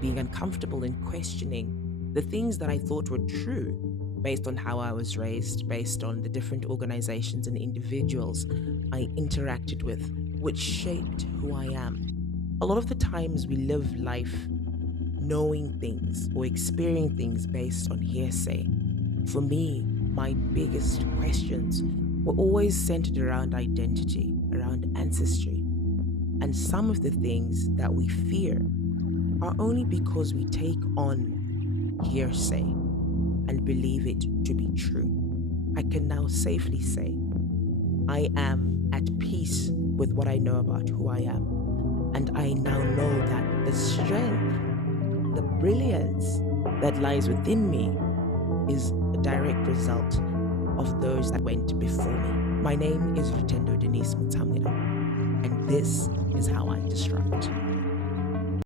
being uncomfortable in questioning the things that I thought were true based on how I was raised, based on the different organizations and individuals I interacted with, which shaped who I am. A lot of the times we live life knowing things or experiencing things based on hearsay. For me, my biggest questions were always centered around identity, around ancestry, and some of the things that we fear are only because we take on hearsay and believe it to be true. I can now safely say I am at peace with what I know about who I am. And I now know that the strength, the brilliance that lies within me is a direct result of those that went before me. My name is Rutendo Denise Mutsamwira, and this is how I destruct.